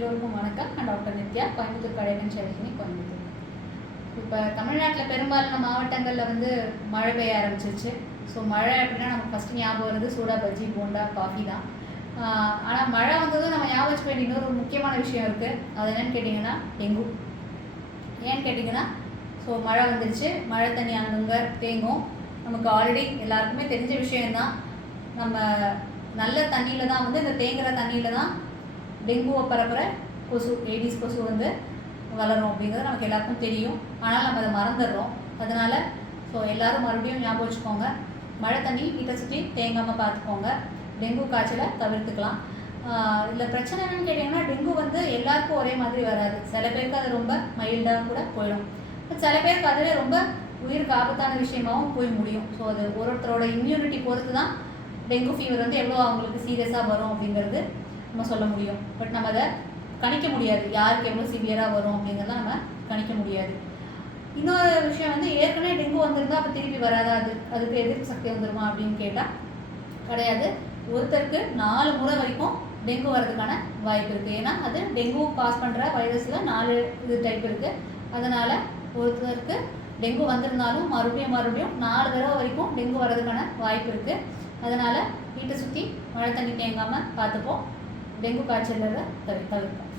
எல்லோருக்கும் வணக்கம். நான் டாக்டர் நித்யா, கோயம்புத்தூர் கடையன் செல்லினி, கோயம்புத்தூர். இப்போ தமிழ்நாட்டில் பெரும்பாலான மாவட்டங்களில் வந்து மழை பெய்ய ஆரம்பிச்சிருச்சு. ஸோ மழை அப்படின்னா நமக்கு ஃபஸ்ட்டு ஞாபகம் வருது சூடா பஜ்ஜி, போண்டா, காஃபி தான். ஆனால் மழை வந்ததும் நம்ம ஞாபகம் வச்சுக்க வேண்டிய இன்னொரு முக்கியமான விஷயம் இருக்குது. அது என்னென்னு கேட்டிங்கன்னா டெங்கு. ஏன்னு கேட்டிங்கன்னா ஸோ மழை வந்துருச்சு, மழை தண்ணி அங்கங்கே தேங்கும். நமக்கு ஆல்ரெடி எல்லாருக்குமே தெரிஞ்ச விஷயம்தான். நம்ம நல்ல தண்ணியில் தான் வந்து இந்த தேங்குகிற தண்ணியில் தான் டெங்குவை பரப்புகிற கொசு, ஏடிஸ் கொசு வந்து வளரும் அப்படிங்கிறது நமக்கு எல்லாருக்கும் தெரியும். ஆனால் நம்ம அதை மறந்துடுறோம். அதனால் ஸோ எல்லோரும் மறுபடியும் ஞாபகம் வச்சுக்கோங்க, மழை தண்ணி வீட்டை சுற்றி தேங்காமல் பார்த்துக்கோங்க. டெங்கு காய்ச்சலை தவிர்த்துக்கலாம். இதில் பிரச்சனை என்னென்னு கேட்டிங்கன்னா டெங்கு வந்து எல்லாருக்கும் ஒரே மாதிரி வராது. சில பேருக்கு அது ரொம்ப மைல்டாக கூட போயிடும். சில பேருக்கு அதுவே ரொம்ப உயிருக்கு ஆபத்தான விஷயமாகவும் போய் முடியும். ஸோ அது ஒருத்தரோட இம்யூனிட்டி பொறுத்து தான் டெங்கு ஃபீவர் வந்து எவ்வளோ அவங்களுக்கு சீரியஸாக வரும் அப்படிங்கிறது நம்ம சொல்ல முடியும். பட் நம்ம அதை கணிக்க முடியாது, யாருக்கு எவ்வளோ சிவியராக வரும் அப்படிங்கிறத நம்ம கணிக்க முடியாது. இன்னொரு விஷயம் வந்து ஏற்கனவே டெங்கு வந்திருந்தால் அப்போ திருப்பி வராதா, அதுக்கு எதிர்ப்பு சக்தி வந்துடுமா அப்படின்னு கேட்டால் கிடையாது. ஒருத்தருக்கு 4 முறை வரைக்கும் டெங்கு வர்றதுக்கான வாய்ப்பு இருக்குது. ஏன்னா அது டெங்கு பாஸ் பண்ணுற வைரஸில் 4 டைப் இருக்குது. அதனால் ஒருத்தருக்கு டெங்கு வந்திருந்தாலும் மறுபடியும் 4 தடவை வரைக்கும் டெங்கு வர்றதுக்கான வாய்ப்பு இருக்குது. அதனால் வீட்டை சுற்றி மழை தண்ணி தேங்காமல் பார்த்துப்போம். டெங்கு காய்ச்சல் தவிர்ப்போம்.